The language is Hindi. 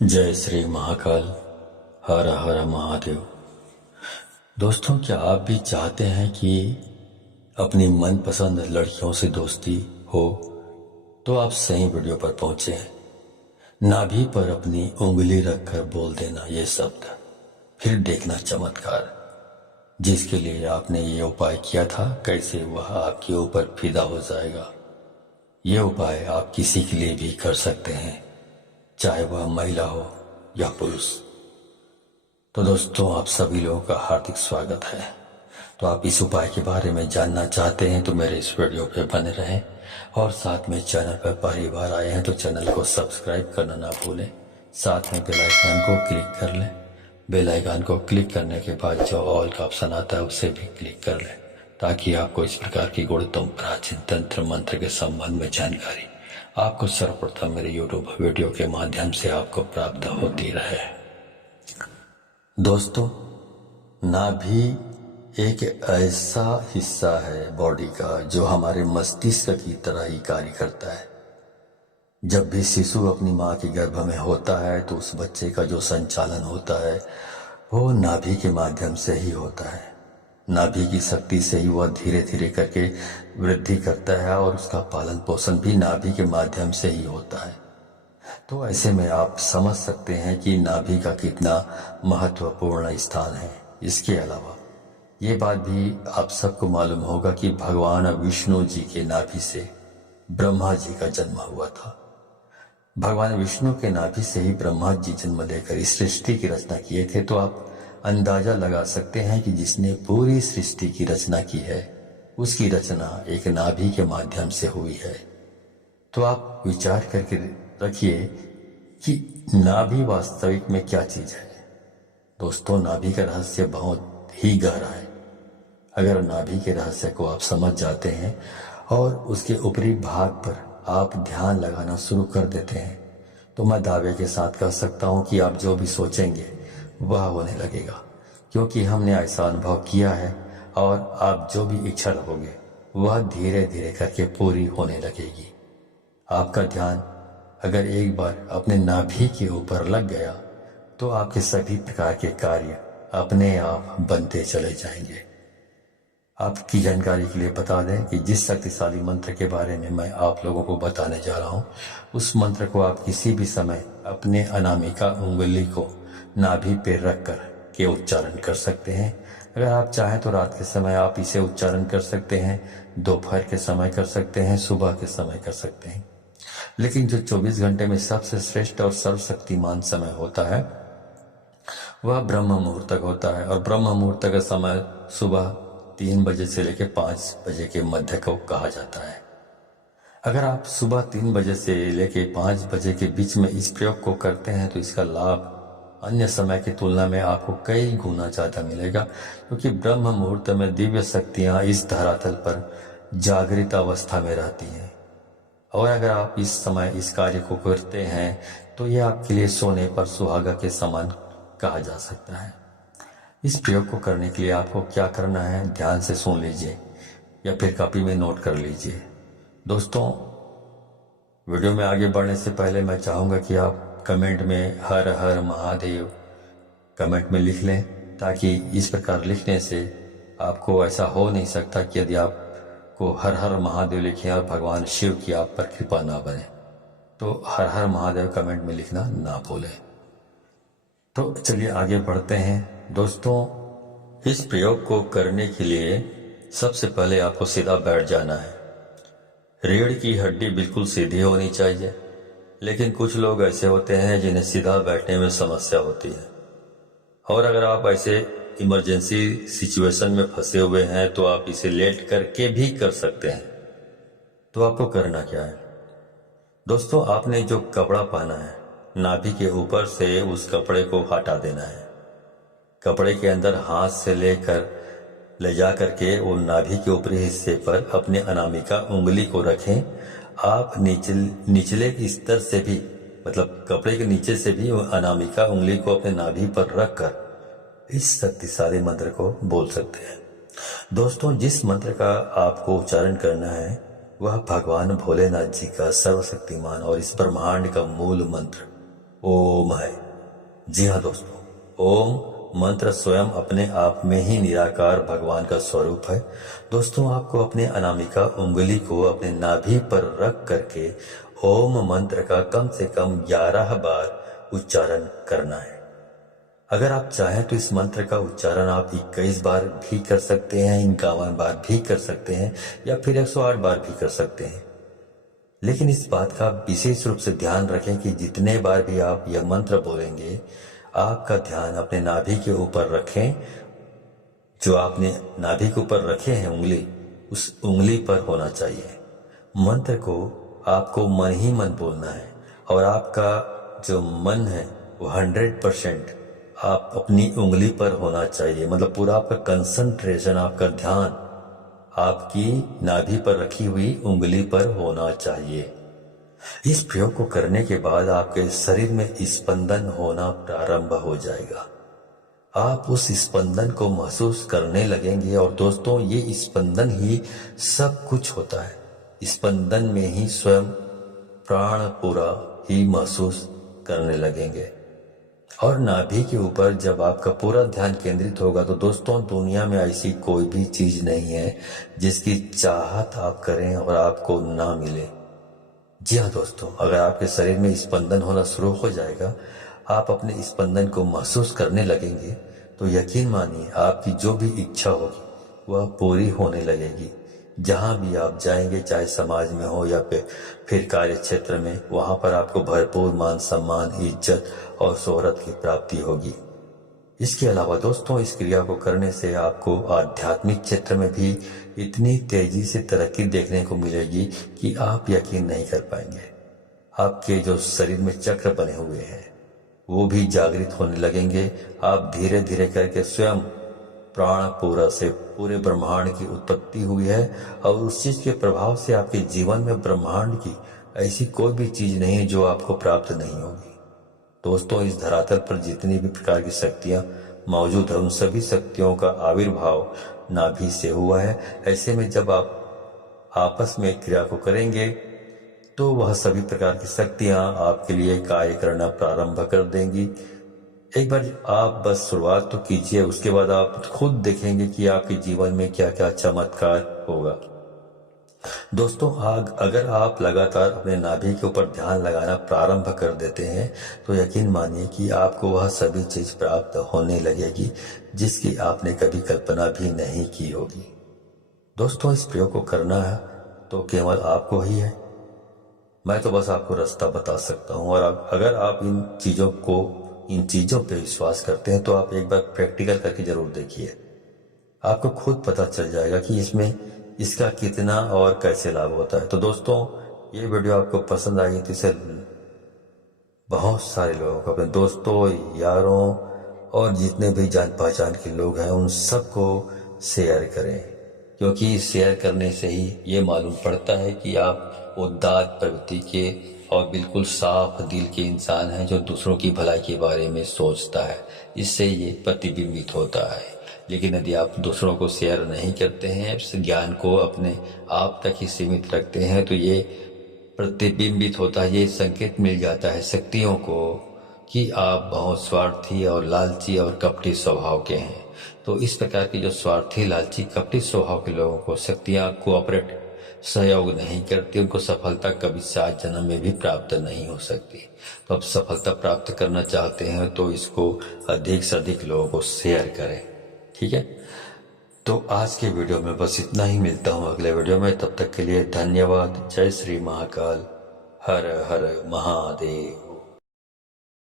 जय श्री महाकाल। हर हर महादेव। दोस्तों, क्या आप भी चाहते हैं कि अपनी मनपसंद लड़कियों से दोस्ती हो? तो आप सही वीडियो पर पहुंचे हैं। नाभि पर अपनी उंगली रखकर बोल देना ये शब्द, फिर देखना चमत्कार। जिसके लिए आपने ये उपाय किया था, कैसे वह आपके ऊपर फिदा हो जाएगा। ये उपाय आप किसी के लिए भी कर सकते हैं, चाहे वह महिला हो या पुरुष। तो दोस्तों, आप सभी लोगों का हार्दिक स्वागत है। तो आप इस उपाय के बारे में जानना चाहते हैं तो मेरे इस वीडियो पे बने रहें, और साथ में चैनल पर पहली बार आए हैं तो चैनल को सब्सक्राइब करना ना भूलें। साथ में बेल आइकन को क्लिक कर लें। बेल आइकन को क्लिक करने के बाद जो ऑल का ऑप्शन आता है उसे भी क्लिक कर लें, ताकि आपको इस प्रकार की गुणतम प्राचीन तंत्र मंत्र के संबंध में जानकारी आपको सर्वप्रथम मेरे YouTube वीडियो के माध्यम से आपको प्राप्त होती रहे। दोस्तों, नाभि एक ऐसा हिस्सा है बॉडी का जो हमारे मस्तिष्क की तरह ही कार्य करता है। जब भी शिशु अपनी माँ के गर्भ में होता है तो उस बच्चे का जो संचालन होता है वो नाभि के माध्यम से ही होता है। नाभि की शक्ति से ही वह धीरे धीरे करके वृद्धि करता है और उसका पालन पोषण भी नाभि के माध्यम से ही होता है। तो ऐसे में आप समझ सकते हैं कि नाभि का कितना महत्वपूर्ण स्थान है। इसके अलावा ये बात भी आप सबको मालूम होगा कि भगवान विष्णु जी के नाभि से ब्रह्मा जी का जन्म हुआ था। भगवान विष्णु के नाभि से ही ब्रह्मा जी जन्म लेकर इस सृष्टि की रचना किए थे। तो आप अंदाजा लगा सकते हैं कि जिसने पूरी सृष्टि की रचना की है उसकी रचना एक नाभि के माध्यम से हुई है। तो आप विचार करके रखिए कि नाभि वास्तविक में क्या चीज है। दोस्तों, नाभि का रहस्य बहुत ही गहरा है। अगर नाभि के रहस्य को आप समझ जाते हैं और उसके ऊपरी भाग पर आप ध्यान लगाना शुरू कर देते हैं तो मैं दावे के साथ कह सकता हूं कि आप जो भी सोचेंगे वह होने लगेगा, क्योंकि हमने ऐसा अनुभव किया है। और आप जो भी इच्छा रखोगे वह धीरे धीरे करके पूरी होने लगेगी। आपका ध्यान अगर एक बार अपने नाभि के ऊपर लग गया तो आपके सभी प्रकार के कार्य अपने आप बनते चले जाएंगे। आपकी जानकारी के लिए बता दें कि जिस शक्तिशाली मंत्र के बारे में मैं आप लोगों को बताने जा रहा हूं, उस मंत्र को आप किसी भी समय अपने अनामिका उंगली को नाभि पे रखकर के उच्चारण कर सकते हैं। अगर आप चाहें तो रात के समय आप इसे उच्चारण कर सकते हैं, दोपहर के समय कर सकते हैं, सुबह के समय कर सकते हैं। लेकिन जो 24 घंटे में सबसे श्रेष्ठ और सर्वशक्तिमान समय होता है वह ब्रह्म मुहूर्त तक होता है। और ब्रह्म मुहूर्त का समय सुबह 3 बजे से लेकर 5 बजे के मध्य को कहा जाता है। अगर आप सुबह 3 बजे से लेकर 5 बजे के बीच में इस प्रयोग को करते हैं तो इसका लाभ अन्य समय की तुलना में आपको कई गुना ज्यादा मिलेगा, क्योंकि ब्रह्म मुहूर्त में दिव्य शक्तियां इस धरातल पर जागृत अवस्था में रहती हैं। और अगर आप इस समय इस कार्य को करते हैं तो यह आपके लिए सोने पर सुहागा के समान कहा जा सकता है। इस प्रयोग को करने के लिए आपको क्या करना है, ध्यान से सुन लीजिए या फिर कॉपी में नोट कर लीजिए। दोस्तों, वीडियो में आगे बढ़ने से पहले मैं चाहूंगा कि आप कमेंट में हर हर महादेव कमेंट में लिख लें, ताकि इस प्रकार लिखने से आपको ऐसा हो नहीं सकता कि यदि आपको हर हर महादेव लिखें और भगवान शिव की आप पर कृपा ना बने। तो हर हर महादेव कमेंट में लिखना ना भूलें। तो चलिए आगे बढ़ते हैं। दोस्तों, इस प्रयोग को करने के लिए सबसे पहले आपको सीधा बैठ जाना है। रीढ़ की हड्डी बिल्कुल सीधी होनी चाहिए, लेकिन कुछ लोग ऐसे होते हैं जिन्हें सीधा बैठने में समस्या होती है। और अगर आप ऐसे इमरजेंसी सिचुएशन में फंसे हुए हैं तो आप इसे लेट करके भी कर सकते हैं। तो आपको करना क्या है दोस्तों, आपने जो कपड़ा पहना है नाभि के ऊपर से उस कपड़े को हटा देना है। कपड़े के अंदर हाथ से ले जा करके वो नाभि के ऊपरी हिस्से पर अपने अनामिका उंगली को रखें। आप निचले स्तर से भी, मतलब कपड़े के नीचे से भी अनामिका उंगली को अपने नाभि पर रखकर इस शक्तिशाली मंत्र को बोल सकते हैं। दोस्तों, जिस मंत्र का आपको उच्चारण करना है वह भगवान भोलेनाथ जी का सर्वशक्तिमान और इस ब्रह्मांड का मूल मंत्र ओम है। जी हाँ दोस्तों, ओम मंत्र स्वयं अपने आप में ही निराकार भगवान का स्वरूप है। दोस्तों, आपको अपने अनामिका उंगली को अपने नाभि पर रख करके ओम मंत्र का कम से कम 11 बार उच्चारण करना है। अगर आप चाहें तो इस मंत्र का उच्चारण आप 21 बार भी कर सकते हैं, 51 बार भी कर सकते हैं, या फिर 108 बार भी कर सकते हैं। लेकिन इस बात का विशेष रूप से ध्यान रखें कि जितने बार भी आप यह मंत्र बोलेंगे, आपका ध्यान अपने नाभि के ऊपर रखें। जो आपने नाभि के ऊपर रखे हैं उंगली, उस उंगली पर होना चाहिए। मंत्र को आपको मन ही मन बोलना है और आपका जो मन है वो 100% आप अपनी उंगली पर होना चाहिए। मतलब पूरा आपका कंसंट्रेशन, आपका ध्यान आपकी नाभि पर रखी हुई उंगली पर होना चाहिए। इस प्रयोग को करने के बाद आपके शरीर में स्पंदन होना प्रारंभ हो जाएगा। आप उस स्पंदन को महसूस करने लगेंगे और दोस्तों, ये स्पंदन ही सब कुछ होता है। स्पंदन में ही स्वयं प्राण पूरा ही महसूस करने लगेंगे। और नाभि के ऊपर जब आपका पूरा ध्यान केंद्रित होगा तो दोस्तों, दुनिया में ऐसी कोई भी चीज नहीं है जिसकी चाहत आप करें और आपको ना मिले। जी हाँ दोस्तों, अगर आपके शरीर में स्पंदन होना शुरू हो जाएगा, आप अपने स्पंदन को महसूस करने लगेंगे, तो यकीन मानिए आपकी जो भी इच्छा होगी वह पूरी होने लगेगी। जहाँ भी आप जाएंगे, चाहे समाज में हो या फिर कार्य क्षेत्र में, वहाँ पर आपको भरपूर मान सम्मान, इज्जत और शोहरत की प्राप्ति होगी। इसके अलावा दोस्तों, इस क्रिया को करने से आपको आध्यात्मिक क्षेत्र में भी इतनी तेजी से तरक्की देखने को मिलेगी कि आप यकीन नहीं कर पाएंगे। आपके जो शरीर में चक्र बने हुए हैं वो भी जागृत होने लगेंगे। आप धीरे धीरे करके स्वयं प्राण पूरा से पूरे ब्रह्मांड की उत्पत्ति हुई है और उस चीज के प्रभाव से आपके जीवन में ब्रह्मांड की ऐसी कोई भी चीज नहीं है जो आपको प्राप्त नहीं होगी। दोस्तों, इस धरातल पर जितनी भी प्रकार की शक्तियां मौजूद है, उन सभी शक्तियों का आविर्भाव नाभि से हुआ है। ऐसे में जब आप आपस में क्रिया को करेंगे तो वह सभी प्रकार की शक्तियां आपके लिए कार्य करना प्रारंभ कर देंगी। एक बार आप बस शुरुआत तो कीजिए, उसके बाद आप खुद देखेंगे कि आपके जीवन में क्या क्या चमत्कार होगा। दोस्तों, अगर आप लगातार अपने नाभि के ऊपर ध्यान लगाना प्रारंभ कर देते हैं तो यकीन मानिए कि आपको वह सभी चीज प्राप्त होने लगेगी जिसकी आपने कभी कल्पना भी नहीं की होगी। दोस्तों, इस प्रयोग को करना है तो केवल आपको ही है। मैं तो बस आपको रास्ता बता सकता हूँ, और अगर आप इन चीजों पे विश्वास करते हैं तो आप एक बार प्रैक्टिकल करके जरूर देखिए। आपको खुद पता चल जाएगा कि इसका कितना और कैसे लाभ होता है। तो दोस्तों, ये वीडियो आपको पसंद आई तो इसे बहुत सारे लोगों को, अपने दोस्तों, यारों और जितने भी जान पहचान के लोग हैं उन सबको शेयर करें, क्योंकि शेयर करने से ही ये मालूम पड़ता है कि आप उदार प्रवृत्ति के और बिल्कुल साफ दिल के इंसान हैं जो दूसरों की भलाई के बारे में सोचता है। इससे ये प्रतिबिंबित होता है। लेकिन यदि आप दूसरों को शेयर नहीं करते हैं, इस ज्ञान को अपने आप तक ही सीमित रखते हैं, तो ये प्रतिबिंबित होता है, ये संकेत मिल जाता है शक्तियों को कि आप बहुत स्वार्थी और लालची और कपटी स्वभाव के हैं। तो इस प्रकार की जो स्वार्थी, लालची, कपटी स्वभाव के लोगों को शक्तियां कोऑपरेट सहयोग नहीं करती, उनको सफलता कभी 7 जन्म में भी प्राप्त नहीं हो सकती। तो अब सफलता प्राप्त करना चाहते हैं तो इसको अधिक से अधिक लोगों को शेयर करें, ठीक है। तो आज के वीडियो में बस इतना ही। मिलता हूँ अगले वीडियो में, तब तक के लिए धन्यवाद। जय श्री महाकाल। हर हर महादेव।